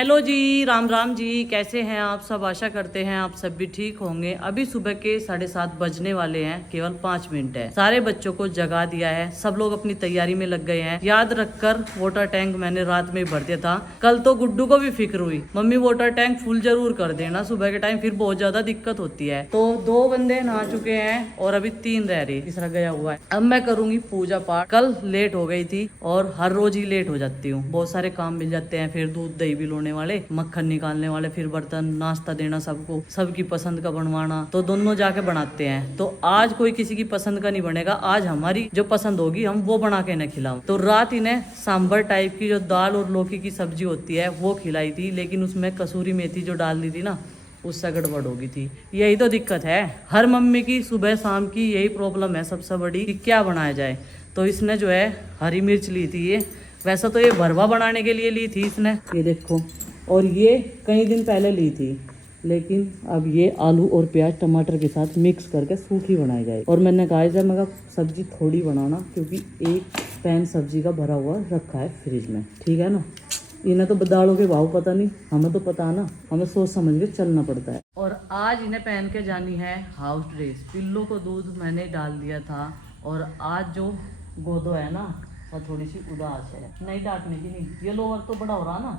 Hello जी, राम राम जी। कैसे हैं आप सब? आशा करते हैं आप सब भी ठीक होंगे। अभी सुबह के 7:30 बजने वाले हैं, केवल 5 मिनट है। सारे बच्चों को जगा दिया है, सब लोग अपनी तैयारी में लग गए हैं। याद रखकर वाटर टैंक मैंने रात में ही भर दिया था। कल तो गुड्डू को भी फिक्र हुई, मम्मी वाटर टैंक फुल जरूर कर देना सुबह के टाइम, फिर बहुत ज्यादा दिक्कत होती है। तो 2 बंदे नहा चुके हैं और अभी 3 रह रहे, तीसरा गया हुआ है। अब मैं करूंगी पूजा पाठ। कल लेट हो गई थी और हर रोज ही लेट हो जाती हूँ, बहुत सारे काम मिल जाते हैं, फिर दूध दही भी लोने वाले, मक्खन निकालने वाले, फिर बर्तन नाश्ता देना सबको, सबकी पसंद का बनवाना, तो दोनों जाके बनाते हैं। तो आज कोई किसी की पसंद का नहीं बनेगा, आज हमारी जो पसंद होगी हम वो बना के इन्हें खिलाऊं। तो रात इन्हें सांभर टाइप की जो दाल और लौकी की सब्जी होती है वो खिलाई थी, लेकिन उसमें कसूरी मेथी जो डाल दी थी ना, उससे गड़बड़ होगी थी। यही तो दिक्कत है हर मम्मी की, सुबह शाम की यही प्रॉब्लम है सबसे बड़ी कि क्या बनाया जाए। तो इसने जो है हरी मिर्च ली थी, ये वैसा तो ये भरवा बनाने के लिए ली थी इसने, ये देखो, और ये कई दिन पहले ली थी, लेकिन अब ये आलू और प्याज टमाटर के साथ मिक्स करके सूखी बनाई जाए। और मैंने कहा जब मैं सब्जी थोड़ी बनाना, क्योंकि एक पैन सब्जी का भरा हुआ रखा है फ्रिज में, ठीक है ना। इन्हें तो दालों के भाव पता नहीं, हमें तो पता है ना, हमें सोच समझ के चलना पड़ता है। और आज इन्हें पहन के जानी है हाउस ड्रेस। पिल्लों को दूध मैंने डाल दिया था, और आज जो गोदो है ना वो थोड़ी सी उदास है, नहीं डांटने की नहीं। ये लोअर तो बड़ा हो रहा ना,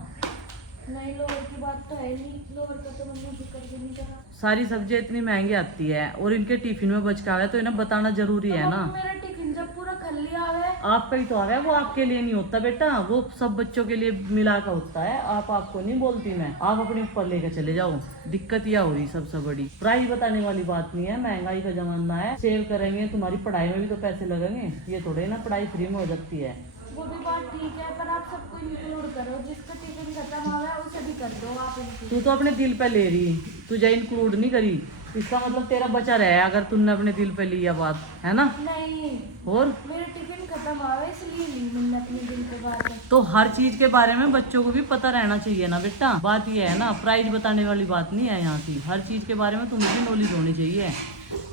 नहीं लोअर की बात तो है नहीं, लोअर का तो मैंने जिक्र भी नहीं करा। सारी सब्जियां इतनी महंगी आती है और इनके टिफिन में बच के आवे तो इन्हें बताना जरूरी है ना। मेरा टिफिन जब पूरा खाली आवे, आपका ही तो आ रहा है, वो आपके लिए नहीं होता बेटा, वो सब बच्चों के लिए मिला का होता है। आपको नहीं बोलती मैं, आप अपने ऊपर लेकर चले जाओ। दिक्कत यह हो रही सबसे बड़ी, प्राइस बताने वाली बात नहीं है, महंगाई का जमाना है। सेव करेंगे, तुम्हारी पढ़ाई में भी तो पैसे लगेंगे, ये थोड़े ना पढ़ाई फ्री में हो जाती है। वो भी बात ठीक है, पर आप सबको इंक्लूड करो, जिसका टिफिन खत्म हो रहा है उसे भी कर दो आप include। तू तो अपने दिल पे ले रही, तुझे इंक्लूड नहीं करी, इसका मतलब तेरा बचा रहा अगर तुमने अपने दिल पे लिया बात, है ना। नहीं, और मेरा टिफिन खत्म आवे इसलिए ली मैंने अपने दिल पे बात है। तो हर चीज के बारे में बच्चों को भी पता रहना चाहिए ना बेटा। बात ये है ना, प्राइस बताने वाली बात नहीं है यहाँ की, हर चीज के बारे में तुम्हें भी नॉलेज होनी चाहिए।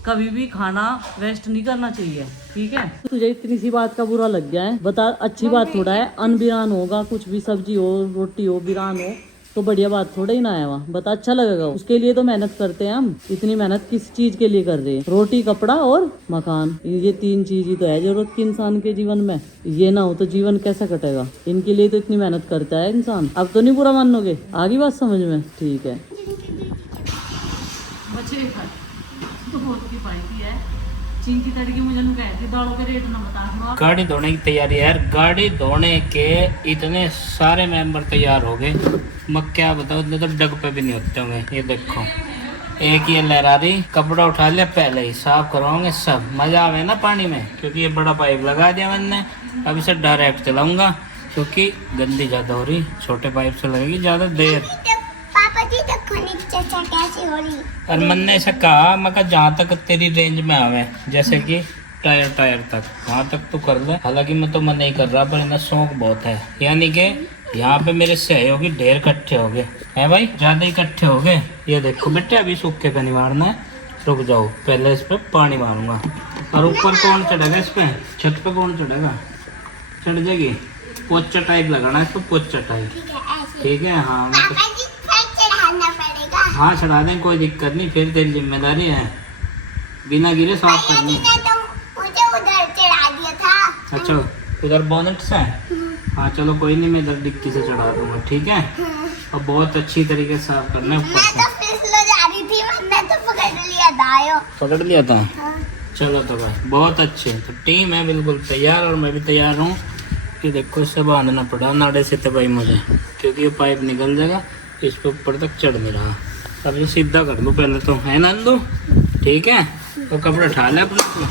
कभी भी खाना वेस्ट नहीं करना चाहिए, ठीक है। तुझे इतनी सी बात का बुरा लग गया है, बता। अच्छी बात थोड़ा है अनबिरान होगा, कुछ भी सब्जी हो रोटी हो बिरान हो तो बढ़िया बात थोड़ा ही ना है वहाँ, बता अच्छा लगेगा। उसके लिए तो मेहनत करते हैं हम, इतनी मेहनत किस चीज के लिए कर रहे हैं? रोटी कपड़ा और मकान, ये 3 चीज ही तो है जरूरत की इंसान के जीवन में। ये ना हो तो जीवन कैसा कटेगा? इनके लिए तो इतनी मेहनत करता है इंसान। अब तो नहीं बुरा मानोगे, आगे बात समझ में? ठीक है। बच्चे तो बहुत किफायती है, चिंकी तड़की मुझे कहती दालों के रेट ना बता। गाड़ी धोने की तैयारी है यार, गाड़ी धोने के इतने सारे मेंबर तैयार हो गए, मैं क्या बताऊँ, इतने तो डग पे भी नहीं होते होंगे। ये देखो, एक ये लहरा रही, कपड़ा उठा लिया, पहले ही साफ करवाओगे सब, मजा आवे ना पानी में, क्योंकि ये बड़ा पाइप लगा दिया मैंने। अब इसे डायरेक्ट चलाऊंगा क्योंकि गंदी ज्यादा हो रही, छोटे पाइप से लगेगी ज्यादा देर। कैसी हो रही? और मैंने ऐसा कहा, मैं कहा जहाँ तक तेरी रेंज में आवे, जैसे कि टायर तक, वहाँ तक तो कर ले। हालांकि मैं तो मन नहीं कर रहा, पर इन्हें शौक बहुत है। यानी कि यहाँ पे मेरे सहयोगी ढेर इकट्ठे हो गए हैं भाई, ज्यादा इकट्ठे हो गए। ये देखो बेटे, अभी सूखे पे नहीं मारना है, रुक जाओ, पहले इस पे पानी मारूंगा। और ऊपर कौन चढ़ेगा इस पे? छत पे कौन चढ़ेगा? चढ़ जाएगी। पोचा टाइप लगाना है इस पे, पोचा टाइप, ठीक है। हाँ हाँ चढ़ा दें, कोई दिक्कत नहीं, फिर तेरी जिम्मेदारी है, बिना गिरे साफ करनी। मुझे उधर चढ़ा दिया था। अच्छा, उधर बोनेट से? हाँ चलो कोई नहीं, मैं इधर डिक्की से चढ़ा दूंगा, ठीक है। और बहुत अच्छी तरीके से साफ करना है ऊपर से। मैं तो फिसलो जा रही थी, मैंने तो पकड़ लिया था। हाँ। चलो तो भाई बहुत अच्छे, तो टीम है बिल्कुल तैयार, और मैं भी तैयार हूँ। कि देखो, इससे बांधना पड़ा नाड़े से तो भाई मुझे, क्योंकि ये पाइप निकल जाएगा, इस पे ऊपर तक चढ़ नहीं रहा। अब ये सीधा कर लूँ पहले तो, है नंदू, ठीक है। और कपड़ा उठा ले अपने को,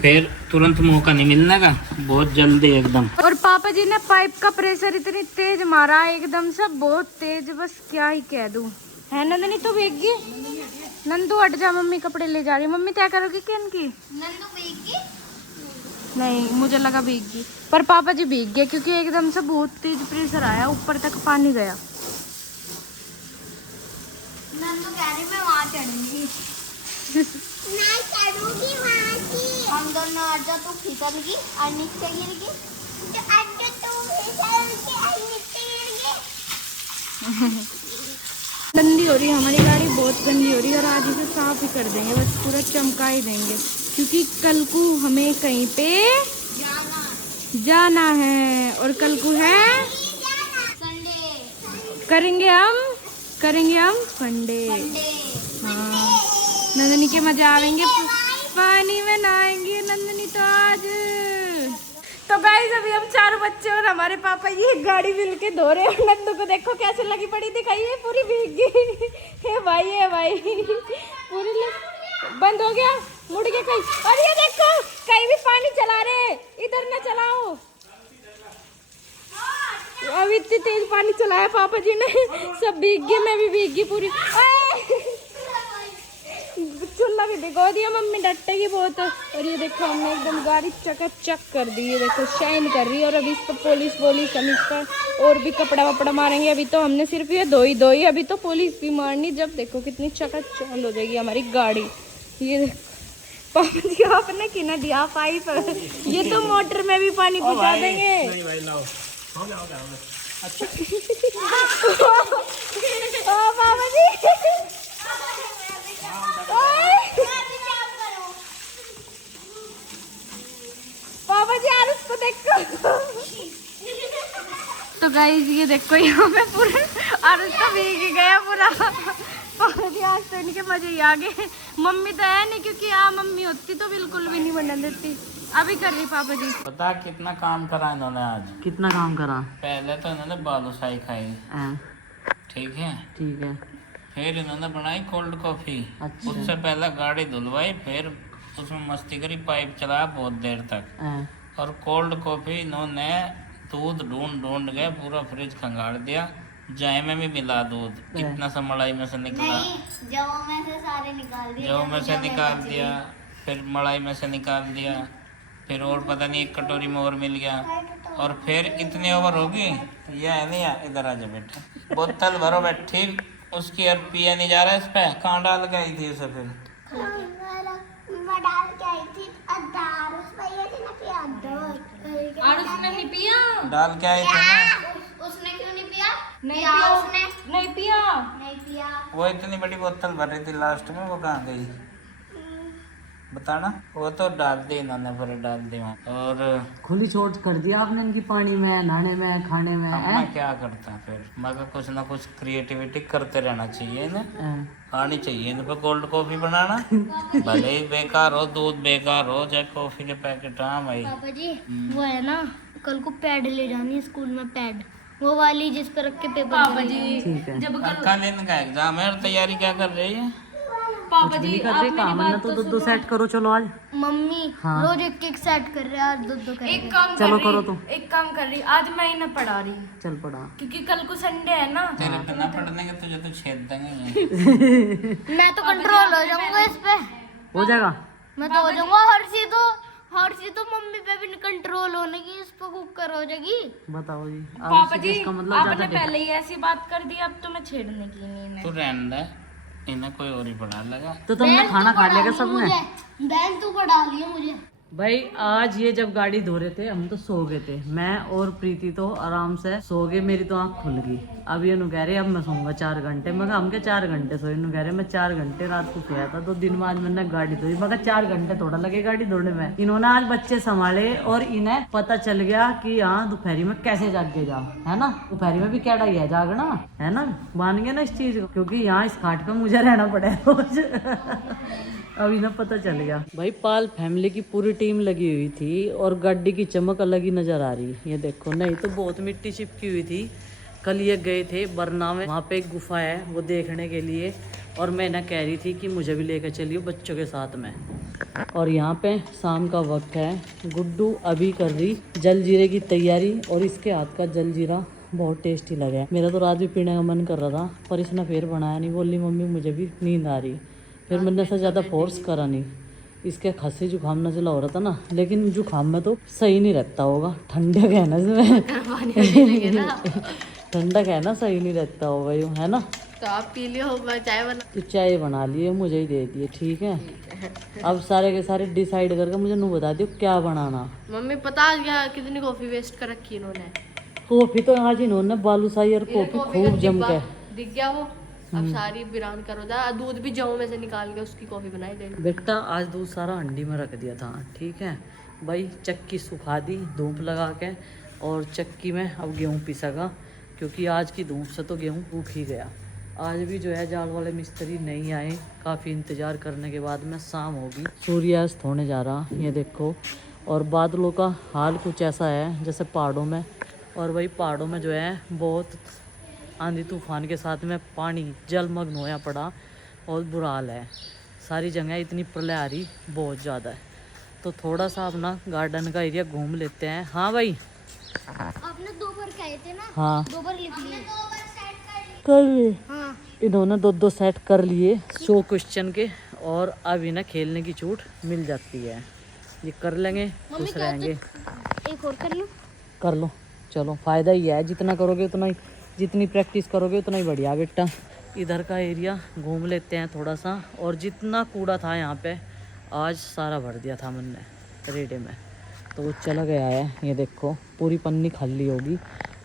फिर तुरंत मौका नहीं मिलने का, बहुत जल्दी एकदम। और पापा जी ने पाइप का प्रेशर इतनी तेज मारा एकदम से, बहुत तेज, बस क्या ही कह दूं। है नंदनी तो भीग गई, नंदू हट जा, मम्मी कपड़े ले जा रही। मम्मी क्या करोगी किन की? नंदू भीग गई? नहीं, मुझे लगा भीग गई, पर पापा जी भीग गए, क्योंकि एकदम से बहुत तेज प्रेशर आया, ऊपर तक पानी गया। नंदू कह रही मैं वहाँ चढ़ूंगी। मैं चढ़ूंगी वहाँ की। हम दोनों आजा, तू फिसल गई और नीचे गिर गई, तो आजा तू फिसल के और नीचे गिर गई। गंदी हो रही है हमारी गाड़ी, बहुत गंदी हो रही है और आज इसे साफ ही कर देंगे, बस पूरा चमका ही देंगे क्योंकि कल को हमें कहीं पे जाना है और कल को है करेंगे हम फंडे। हाँ नंदनी के मजा आएंगे, पानी में नहाएंगे नंदनी तो आज। तो गाइस अभी हम 4 बच्चे और हमारे पापा ये गाड़ी मिल के धो रहे हैं। नंदू को देखो कैसे लगी पड़ी दिखाइए, पूरी भीग गई। हे भाई पूरी बंद हो गया, मुड़ गया कहीं। और ये देखो कहीं भी पानी चला रहे, इधर ना चलाओ। अब इतनी तेज पानी चलाया पापा जी ने, सब भीग गए, मैं भी भीग गई पूरी। चूल्हा भी भिगो दिया, मम्मी डटेगी बहुत। और ये देखो हमने एकदम गाड़ी चकाचक कर दी, ये देखो शाइन कर रही है। और अभी इस पर पुलिस हम इस पर और भी कपड़ा वपड़ा मारेंगे। अभी तो हमने सिर्फ ये धोई, अभी तो पुलिस भी मारनी। जब देखो कितनी चकाचौंध हो जाएगी हमारी गाड़ी। ये देखो पापा जी आपने किना दिया पाइप, ये तो मोटर में भी पानी पहुंचा देंगे। पापा जी पापा जी यार उसको देखो। तो गाइस ये देखो यहाँ पे पूरा और उसका भीग गया पूरा। पापा जी आज तो इनके मजे ही आ गए। मम्मी तो है नहीं, क्योंकि यहाँ मम्मी होती तो बिल्कुल भी नहीं बनने देती। अभी कर रही पापा जी। पता कितना काम करा इन्होंने आज? कितना काम करा? पहले तो इन्होंने बालूशाही खाई, ठीक है, फिर इन्होंने बनाई कोल्ड कॉफी। अच्छा। उससे पहले गाड़ी धुलवाई, फिर उसमें मस्ती करी, पाइप चलाया बहुत देर तक। और कोल्ड कॉफी इन्होंने दूध ढूंढ के पूरा फ्रिज खंगाल दिया। जाए में भी मिला दूध, इतना सा मलाई में से निकला, जौ में से सारे निकाल दिए, जौ में से निकाल दिया, फिर मलाई में से निकाल दिया, फिर और पता नहीं 1 कटोरी में और मिल गया। और फिर इतनी ओवर होगी, ये है नहीं, इधर आ जा बेटा, बोतल भरो बैठी, उसकी और पिया नहीं जा रहा है। इस पे कहाँ डाल के आई थी उसे? फिर डाल के आई थी अदार, उस पे ये थी ना कि अदरक, और उसने नहीं पिया? डाल के आई थी ना। उसने क्यों नहीं पिया? नहीं पिया उसने नहीं पिया। नहीं पिया। वो इतनी बड़ी बोतल भर रही थी, लास्ट में वो कहाँ गई बताना? वो तो डाल दी इन्होंने, फिर डाल दी वहाँ। और खुली छूट कर दिया आपने इनकी, पानी में, नहाने में, खाने में। मैं क्या करता फिर? मगर कुछ ना कुछ क्रिएटिविटी करते रहना चाहिए ना, आनी चाहिए इन पे कोल्ड कॉफी बनाना। भले ही बेकार हो, दूध बेकार हो, चाहे कॉफी के पैकेट। हाँ भाई पापा जी वो है ना, कल को पैड ले जानी है स्कूल में, पैड वो वाली जिस पर रख के पेपर। पापा जी ठीक है। जब कल इनका एग्जाम है और तैयारी क्या कर रही है? पापा जी कर रही काम है ना, तो 2 सेट करो। चलो आज मम्मी हाँ। रोज एक सेट कर रहे हैं और 2 कर एक काम चलो कर करो रही, तुम। एक काम कर रही, आज मैं इन्हें पढ़ा रही चल पड़ा। क्योंकि कल को संडे है ना। तेरे बिना पढ़ने के तुझे तो छेद देंगे। मैं तो कंट्रोल हो जाऊंगा इस पे, हो जाएगा। मैं तो हो जाऊंगा। हर चीज तो मम्मी पे भी कंट्रोल होने की, इस पे कुकर हो जाएगी। बताओ जी। पापा जी इसका मतलब आपने ज्यादा पहले ही ऐसी बात कर दी, अब तो मैं छेड़ने की नहीं इन्हें। तू रहने दे, इन्हें कोई और ही पढ़ा लगा। तो तुमने खाना खा लिया क्या सबने? बहन तू पढ़ा लिया मुझे। भाई आज ये जब गाड़ी धो रहे थे हम तो सो गए थे, मैं और प्रीति तो आराम से सो गए, मेरी तो आंख खुल गई। अब ये नु कह रहे अब मैं सोऊंगा 4 घंटे। मैं कहा हम के 4 घंटे सोए? नु कह रहे मैं 4 घंटे रात को सोया था, तो दिन में आज मैंने गाड़ी धोई। मैं कहा 4 घंटे थोड़ा लगे गाड़ी धोने में। इन्होंने आज बच्चे संभाले और इन्हें पता चल गया कि यहाँ दोपहरी में कैसे जाग के जाओ, है ना। दोपहरी में भी क्या डाई है जागना, है ना। मान गए ना इस चीज को, क्योंकि यहाँ इस खाट पे मुझे रहना पड़े रोज। अभी ना पता चल गया। भाई पाल फैमिली की पूरी टीम लगी हुई थी और गाड़ी की चमक अलग ही नजर आ रही है। ये देखो, नहीं तो बहुत मिट्टी चिपकी हुई थी। कल ये गए थे बरना में, वहाँ पे एक गुफा है वो देखने के लिए, और मैं ना कह रही थी कि मुझे भी लेकर चलिए बच्चों के साथ में। और यहाँ पे शाम का वक्त है, गुड्डू अभी कर रही जलजीरे की तैयारी, और इसके हाथ का जलजीरा बहुत टेस्टी लगा है। मेरा तो रात भी पीने का मन कर रहा था, पर इसने फिर बनाया नहीं। बोली मम्मी मुझे भी नींद आ रही, फिर मैंने ऐसा ज़्यादा फोर्स करा नहीं। इसके खांसी जुकाम नजला हो रहा था ना, लेकिन जुकाम में तो सही नहीं रहता होगा, ठंडक है ना इसमें। ठंडक है ना, सही नहीं रहता होगा यूँ, है ना। तो आप पी लियो, मैं चाय बना। तो चाय बना लिए, मुझे ही दे दिए, ठीक है। अब सारे के सारे डिसाइड करके मुझे नू बता दियो क्या बनाना। मम्मी पता क्या कितनी कॉफी वेस्ट कर रखी इन्होंने। कॉफी तो आज इन्होंने बालूशाही और कॉफी खूब जम के। दिख गया वो। अब सारी बिरान करो था, दूध भी जाऊं में से निकाल के उसकी कॉफी बनाई देनी। बेटा आज दूध सारा हंडी में रख दिया था, ठीक है भाई। चक्की सुखा दी धूप लगा के, और चक्की में अब गेहूँ पिसेगा, क्योंकि आज की धूप से तो गेहूँ सूख ही गया। आज भी जो है जाल वाले मिस्त्री नहीं आए, काफ़ी इंतज़ार करने के बाद में शाम होगी, सूर्यास्त होने जा रहा ये देखो। और बादलों का हाल कुछ ऐसा है जैसे पहाड़ों में, और वही पहाड़ों में जो है बहुत आंधी तूफान के साथ में पानी जलमग्न होया पड़ा, बहुत बुरा हाल है। सारी जगह इतनी प्रलय आ रही बहुत ज़्यादा है। तो थोड़ा सा अपना गार्डन का एरिया घूम लेते हैं। हाँ भाई, आपने 2 बार कहे थे ना, हाँ 2 बार लिख लिए। कर लिए। हाँ इन्होंने 2 सेट कर लिए 100 क्वेश्चन के, और अब इन्हें खेलने की छूट मिल जाती है। ये कर लेंगे, खुश रहेंगे। एक और कर लूं? कर लो, चलो फ़ायदा ही है, जितना करोगे उतना ही, जितनी प्रैक्टिस करोगे उतना ही बढ़िया बेटा। इधर का एरिया घूम लेते हैं थोड़ा सा। और जितना कूड़ा था यहाँ पे आज सारा भर दिया था मैंने रेडे में, तो वो चला गया है। ये देखो पूरी पन्नी खाली होगी।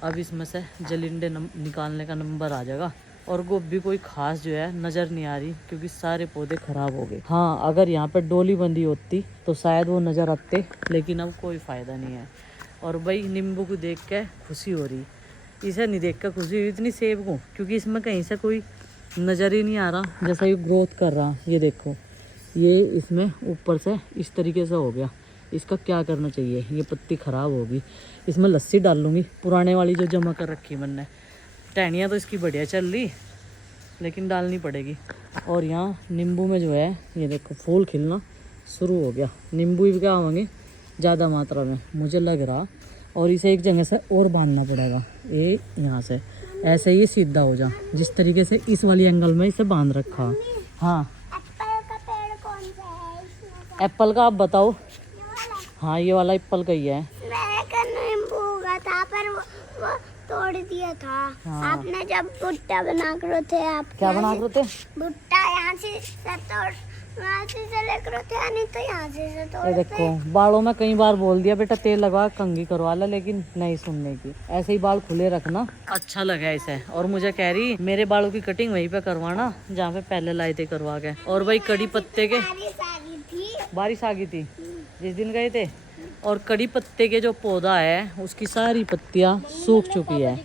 अब इसमें से जलिंडे निकालने का नंबर आ जाएगा। और गोभी कोई खास जो है नज़र नहीं आ रही, क्योंकि सारे पौधे ख़राब हो गए। हाँ अगर यहाँ पे डोली बंदी होती तो शायद वो नज़र आते, लेकिन अब कोई फ़ायदा नहीं है। और भाई नींबू को देख के खुशी हो रही, इसे नहीं देख कर खुशी हुई इतनी सेब को, क्योंकि इसमें कहीं से कोई नज़र ही नहीं आ रहा जैसा ये ग्रोथ कर रहा। ये देखो ये इसमें ऊपर से इस तरीके से हो गया। इसका क्या करना चाहिए, ये पत्ती ख़राब होगी, इसमें लस्सी डाल लूँगी पुराने वाली जो जमा कर रखी मैंने। टहनियाँ तो इसकी बढ़िया चल रही, लेकिन डालनी पड़ेगी। और यहाँ नींबू में जो है ये देखो फूल खिलना शुरू हो गया। नींबू भी क्या होंगे ज़्यादा मात्रा में मुझे लग रहा। और इसे एक जगह से और बांधना पड़ेगा, ये यहाँ से ऐसे ही सीधा हो जा, जिस तरीके से इस वाली एंगल में इसे बांध रखा। हाँ एप्पल का पेड़ कौन सा है इसमें? एप्पल का आप बताओ। ये वाला? हाँ ये वाला एप्पल का ही है। मैं का नींबू उगा था पर वो तोड़ दिया था। हाँ। आपने जब भुट्टा बना कर थे, आप क्या बना रहे थे? भुट्टा यहाँ से तोड़, वहाँ से लेकर थे, नहीं तो यहाँ से ये तोड़। देखो बालों में कई बार बोल दिया बेटा तेल लगा कंघी करवा ले, लेकिन नहीं सुनने की। ऐसे ही बाल खुले रखना, अच्छा लगा इसे। और मुझे कह रही मेरे बालों की कटिंग वहीं पे करवाना जहाँ पे पहले लाए थे करवा के। और भाई कड़ी पत्ते के बारिश आ गई थी जिस दिन गए थे, और कड़ी पत्ते के जो पौधा है उसकी सारी पत्तियां सूख चुकी है।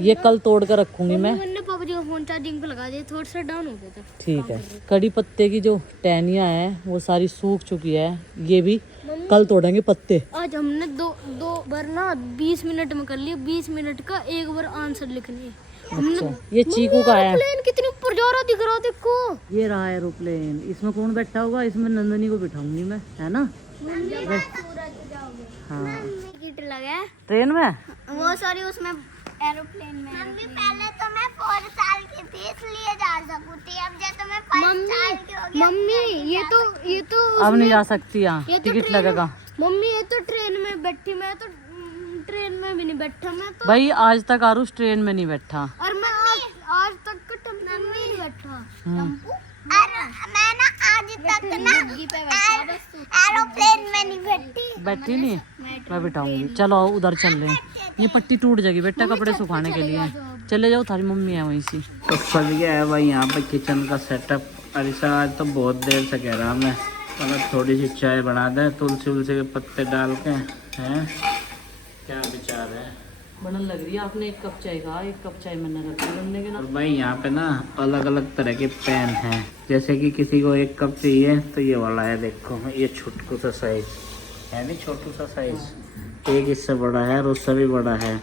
ये कल तोड़ कर रखूंगी मैं। मैंने पापा जी का फोन चार्जिंग पे लगा दिया, थोड़ा सा डाउन हो गया था। ठीक है, कड़ी पत्ते की जो टहनियाँ हैं वो सारी सूख चुकी है। ये भी कल तोड़ेंगे पत्ते। आज हमने दो बार ना 20 मिनट में कर लिया। 20 मिनट का एक बार आंसर लिखने। अच्छा ये चीकू का है। प्लेन कितनी ऊपर जा रहा दिख रहा देखो। ये रहा एरोप्लेन, इसमें कौन बैठा होगा? इसमें नंदनी को बिठाऊंगी मैं, है ना? हाँ टिकट लगा ट्रेन में। वो सॉरी उसमें एरोप्लेन में। मम्मी पहले तो मैं 4 साल की थी इसलिए जा सकती थी, अब जब तो मैं 5 साल की हो गई। मम्मी ये तो अब नहीं जा सकती यहाँ, ये तो टिकट लगेगा। मम्मी ये तो ट्रेन में बैठी, मैं तो ट्रेन में भी नहीं बैठा। मैं तो भाई आज तक आरुष ट्रेन में नहीं बैठा। और मैं आज तक टेम्पो में नहीं बैठा। अरे मैं ना आज तक ना एरोप्लेन में नहीं बैठी नहीं, मैं बिठाऊंगी। चलो उधर चल रहे हैं। ये पट्टी टूट जाएगी बेटा कपड़े सुखाने के लिए। चले जाओ, थारी मम्मी है वहीं से। तो फंस गया है भाई यहाँ पे किचन का सेटअप। अरिसा आज तो बहुत देर से कह रहा मैं, मतलब थोड़ी सी चाय बना दे तुलसी उलसी के पत्ते डाल के। हैं क्या विचार है? बनन लग रही है। आपने 1 कप चाय कहा, 1 कप चाय मैंने रखी बनने के ना। और भाई यहाँ पे ना अलग अलग तरह के पेन हैं, जैसे कि किसी को 1 कप चाहिए तो ये वाला है, देखो ये छोटू सा साइज है, नहीं छोटू सा साइज। एक इससे बड़ा है और उससे भी बड़ा है।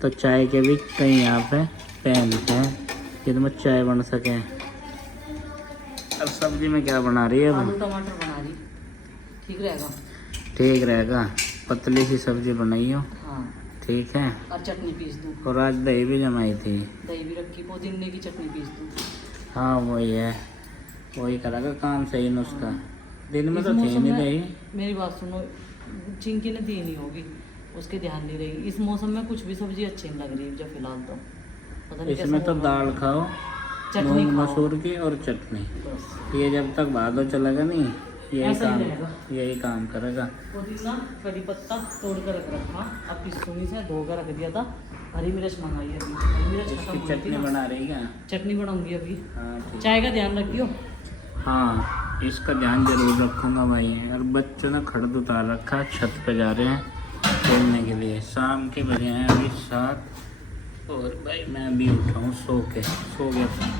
तो चाय के भी कई यहाँ पे पेन हैं जिनमें चाय बन सके। अब सब्जी में क्या बना रही है? आलू टमाटर बना रही, ठीक रहेगा? ठीक रहेगा, पतली सी सब्जी बनाई हो। हाँ ठीक है। और चटनी पीस दूँ। और आज दही भी जमाई थी। दही भी रखी, पुदीने की चटनी पीस दूँ। हाँ वही है, वही करेगा काम, सही नुस्खा। दिन में तो थी नहीं दही। मेरी बात सुनो, चिंकी ने दी नहीं होगी, उसके ध्यान नहीं रही। इस मौसम में कुछ भी सब्जी अच्छी नहीं लग रही है जब फिलहाल तो। पता नहीं इसमें तो दाल खाओ, चटनी मूंग खाओ। मसूर की और चटनी। बस। ये जब तक भादो चलेगा नहीं यही काम करेगा। पुदीना कड़ी पत्ता तोड़ कर रख रखा, अब किसुनी से धो कर रख दिया था। हरी मिर्च मंगाई है अभी, हरी मिर्च खत्म इसकी हो गई थी चटनी ना। बना रही क्या? चटनी बनाऊंगी अभी। हाँ ठीक। चाय का ध्यान रखियो। हाँ इसका ध्यान जरूर रखूंगा भाई। और बच्चों ने खड़द उतार रखा, छत पे जा रहे हैं खेलने के लिए। शाम के बजे हैं अभी 7 और भाई मैं अभी उठा हूँ सो गया था।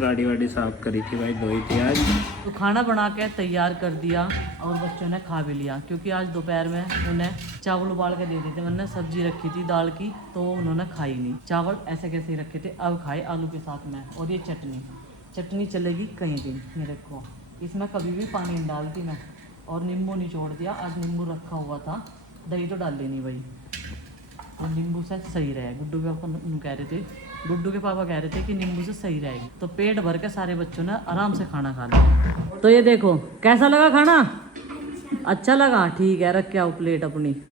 गाड़ी वाड़ी साफ करी थी भाई, धोई थी आज। तो खाना बना के तैयार कर दिया और बच्चों ने खा भी लिया, क्योंकि आज दोपहर में उन्हें चावल उबाल के दे देते। मैंने सब्जी रखी थी दाल की, तो उन्होंने खाई नहीं। चावल ऐसे कैसे ही रखे थे, अब खाए आलू के साथ में। और ये चटनी चलेगी कहीं दिन मेरे को। इसमें कभी भी पानी नहीं डालती मैं। और नींबू निचोड़ दिया, आज नींबू रखा हुआ था, दही तो डाल लेनी भाई। और नींबू से सही रहे। गुड्डू के पापा कह रहे थे कि नींबू से सही रहेगी। तो पेट भर के सारे बच्चों ने आराम से खाना खा लिया। तो ये देखो कैसा लगा खाना, अच्छा लगा? ठीक है, रख के आओ प्लेट अपनी।